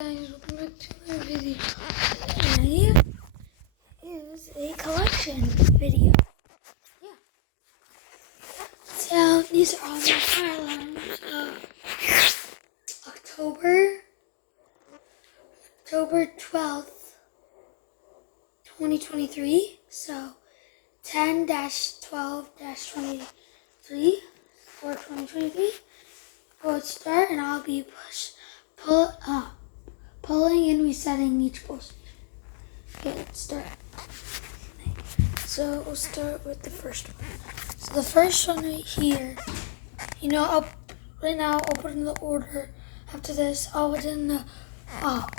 Guys, welcome back to another video. And here is a collection video. Yeah. So these are all my fire alarms of October 12th, 2023. So 10-12-23 for 2023. Go start, and I'll be pulling and resetting each post. Okay, let's start. So we'll start with the first one. So the first one right here, right now I'll put in the order. After this, I'll put in the, I'll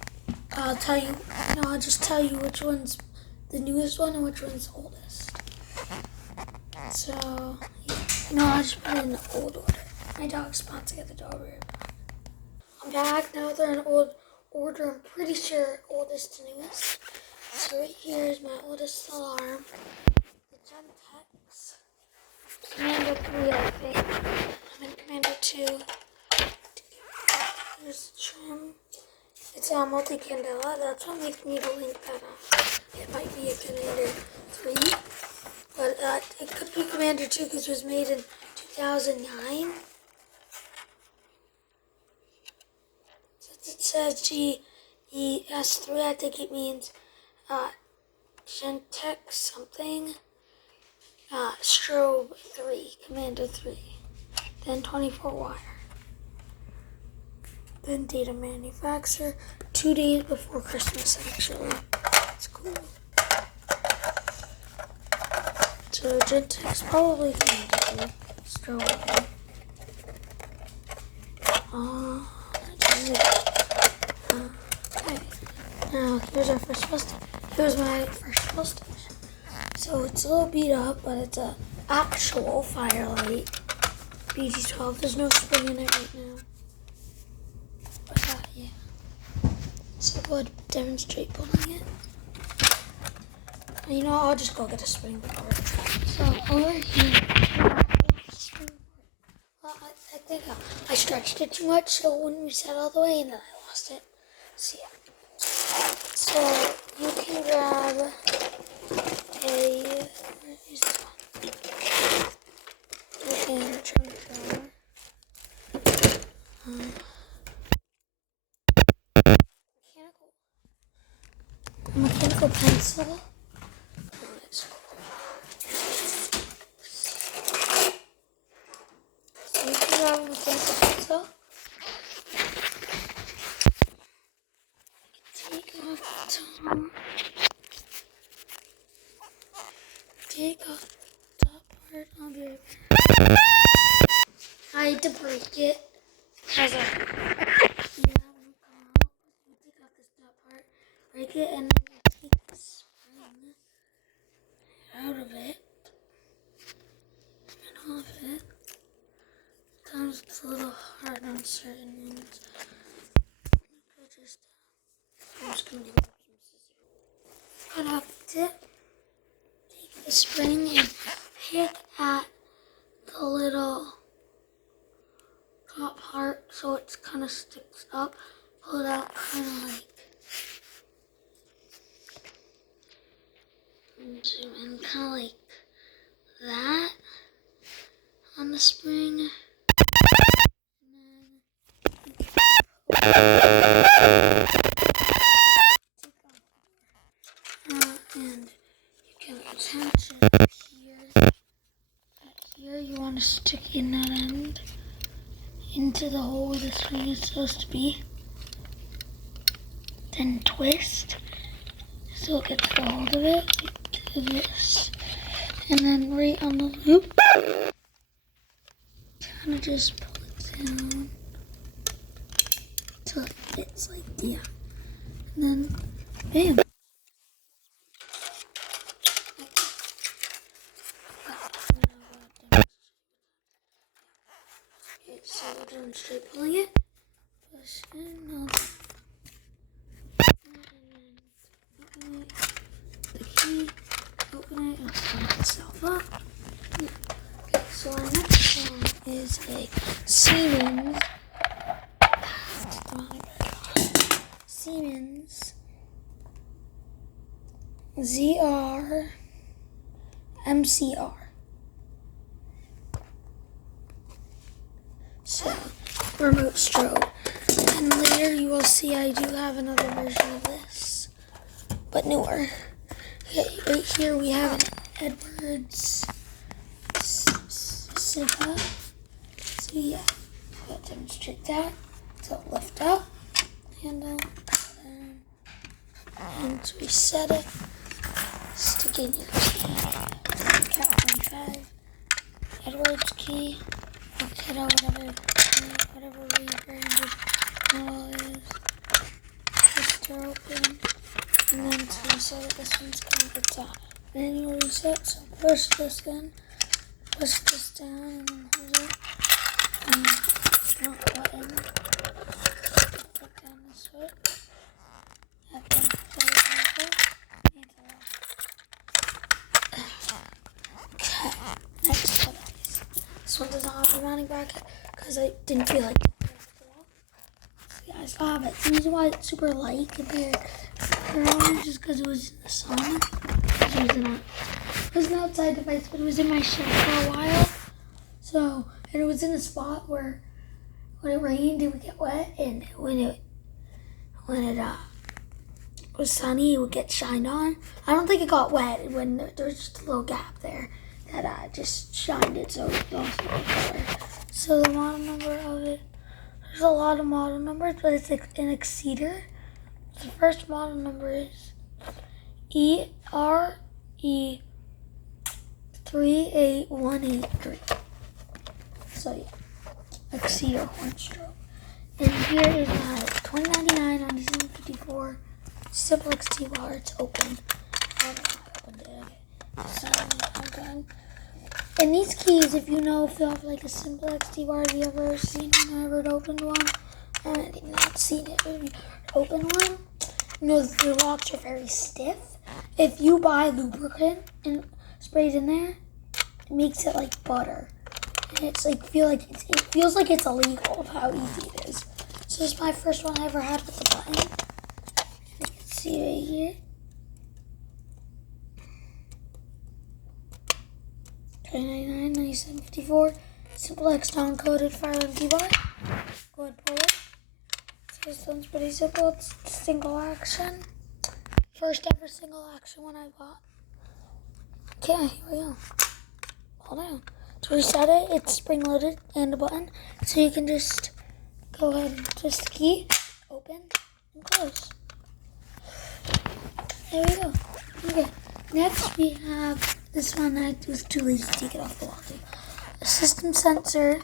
tell you, I'll just tell you which one's the newest one and which one's the oldest. So, I'll just put it in the old order. My dog's about to get the dog right back. I'm back now. They're in old order. I'm pretty sure oldest to newest. So right here is my oldest alarm. The Gentex Commander 3, I think. I'm in Commander 2. There's the trim. It's a multi-candela. That's what makes me to link that up. It might be a Commander 3. But it could be Commander 2 because it was made in 2009. It says GES3, I think it means Gentex something. Strobe 3, Commander 3. Then 24 wire. Then data manufacturer. 2 days before Christmas, actually. It's cool. So Gentex probably Commander 3. Strobe. Okay, now here's our first post. Here's my first postage. So it's a little beat up, but it's an actual Firelight BG12. There's no spring in it right now. But yeah. So we'll demonstrate pulling it. And I'll just go get a spring for it. So over here, well, I think I stretched it too much, so it wouldn't reset all the way, and then I lost it. So yeah. So you can grab where is this one? You can trim the drawer. Mechanical pencil. That's cool. So you can grab a mechanical pencil. Take off the top part. I'll be right back. I had to break it because when you come out, you take off this top part, break it, and then you take the spring out of it and off it. Sometimes it's a little hard on certain ones. I'm just going to do some scissors. Cut off the tip. Take the spring and pick at the little top part so it kind of sticks up. Pull it out kind of like, and zoom in kind of like that on the spring. And you can attach it here. Here you want to stick in that end into the hole where the spring is supposed to be. Then twist so it gets a hold of it like this. And then right on the loop, kind of just pull it down till it fits like yeah. And then bam. So we're doing straight pulling it. Push in, and then open it. The key, open it, and open itself up. Okay, so our next one is a Siemens Siemens ZR MCR. So, remote strobe. And later you will see I do have another version of this, but newer. Okay, right here we have an Edwards Siva. So yeah, I'll demonstrate that. So lift up, handle, and reset it. Stick in your key, Cat 25, Edwards key, Kiddo, whatever rebranded model is. Just to open, and then to reset it, this one's going to get top. Manual reset, so push this in, push this down, and then hold it. Not button. Put down the switch. Have them play it over. And okay, next one. This one does not have a mounting bracket because I didn't feel like it. So yeah, I still have it. The reason why it's super light compared to earlier just because it was in the sun. It was an outside device, but it was in my shed for a while. So, and it was in a spot where when it rained, it would get wet, and when it was sunny, it would get shined on. I don't think it got wet when there was just a little gap there that just shined it, so it lost all color. So the model number of it, there's a lot of model numbers, but it's like an Exceeder. The first model number is ERE38183. So yeah, Exceeder horn strobe. And here is my 2099 on Z54 Simplex T-Bar. It's open. I opened it. Okay. So I'm done. And these keys, if you know, if you have like a Simplex T-Bar, have you ever seen one or ever opened one? I have not seen it. Have you opened one? You know, the locks are very stiff. If you buy lubricant and spray it in there, it makes it like butter. And it's like it feels like it's illegal of how easy it is. So this is my first one I ever had with the button. You can see right here. $3.99, 97.54. Simplex non-coded fire empty bar. Go ahead, pull it. So this one's pretty simple. It's single action. First ever single action one I bought. Okay, here we go. Hold on. To reset it, it's spring loaded and a button. So you can just go ahead and twist the key, open, and close. There we go. Okay. Next we have this one that I was too lazy to take it off the wall. A system sensor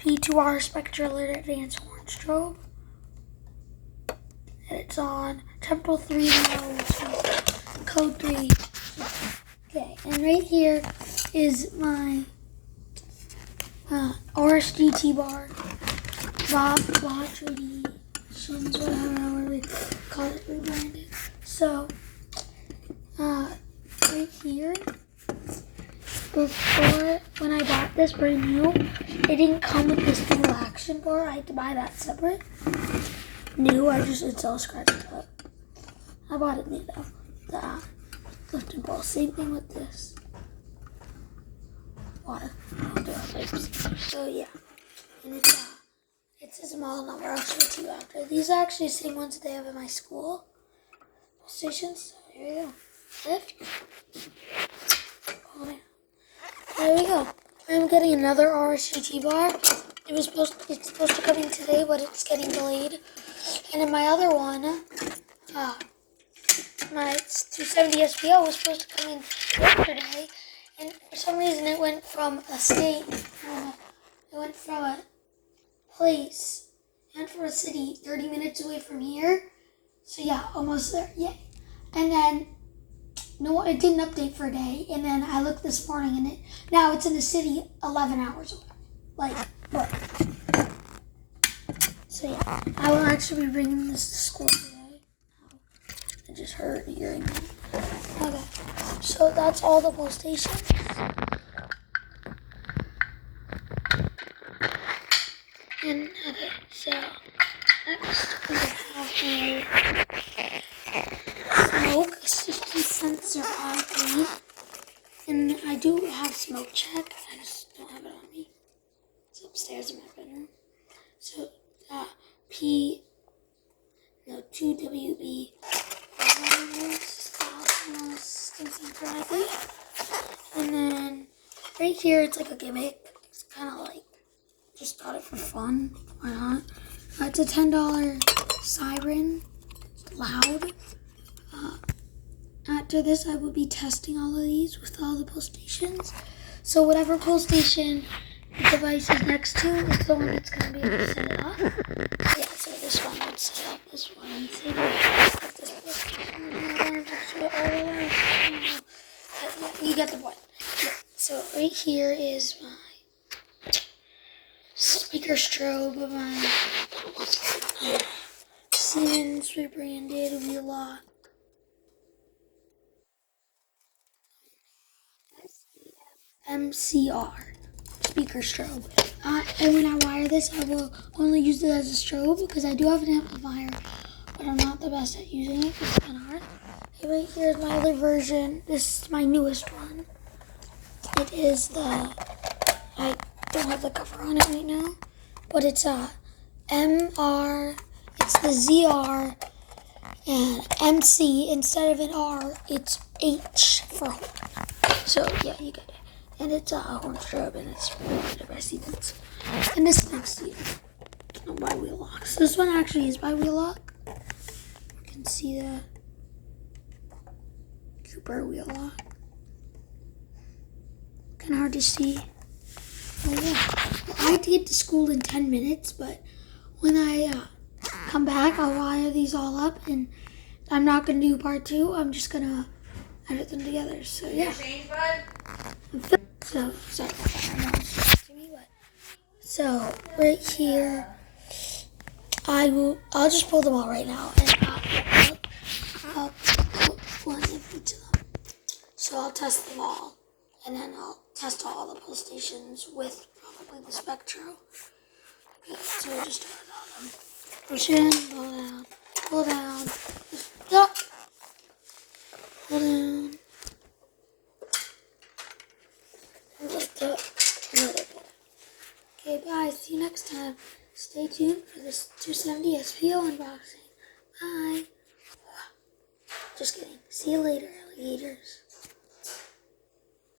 P2R Spectra Lit Advanced Horn Strobe. And it's on temporal 3 now, code 3. Okay, and right here is my RSGT bar, Bob Traditions, whatever we call it, rebranded. So, right here, before, when I bought this brand new, it didn't come with this single action bar. I had to buy that separate. New, it's all scratched up. I bought it new though. The lifting ball, same thing with this. Water. So yeah, and it's a small number. I'll show it to you after. These are actually the same ones that they have in my school stations. So here we go. Lift. Hold it. There we go. I'm getting another RSGT bar. It's supposed to come in today, but it's getting delayed. And in my other one, my 270 SPL was supposed to come in yesterday, and for some reason it went from a state, it went from a place, and from a city 30 minutes away from here. So yeah, almost there. Yeah, and then no, it didn't update for a day, and then I looked this morning, and now it's in the city 11 hours away. Like, what? So yeah, I will actually be bringing this to school today. I just heard hearing it. Okay, so that's all the PlayStations. And okay, so next we have smoke check. I just don't have it on me. It's upstairs in my bedroom. So, 2WB. And then right here, it's like a gimmick. It's kind of like, just got it for fun. Why not? It's a $10 siren. It's loud. After this, I will be testing all of these with all the PlayStations. So whatever PlayStation the device is next to is the one that's going to be able to set it off. Yeah, so this one would set up this one and say you get the point. Yeah, so right here is my speaker strobe of my Siemens rebranded Wheelock. MCR speaker strobe. And when I wire this, I will only use it as a strobe because I do have an amplifier, but I'm not the best at using it. It's kind of hard. Okay, right here is my other version. This is my newest one. It is the, I don't have the cover on it right now, but it's a MR, it's the ZR, and MC, instead of an R, it's H for horn. So yeah, you get it. And it's a horn strobe, and it's provided by Siemens. And this next to you, by Wheelock. So this one actually is by Wheelock. You can see that. Cooper Wheelock. Kind of hard to see. Oh yeah. Well, I have to get to school in 10 minutes, but when I come back, I'll wire these all up, and I'm not going to do part 2. I'm just going to edit them together. So yeah. So sorry about that. I know it's just me, but so right here, I'll just pull them all right now, and I'll put one in each of them. So I'll test them all, and then I'll test all the PlayStations with probably the Spectro. Okay, so we'll just start on them. Push in, pull down, stop, pull down. Another one. Okay, bye. See you next time. Stay tuned for this 270 SPO unboxing. Bye. Just kidding. See you later, alligators.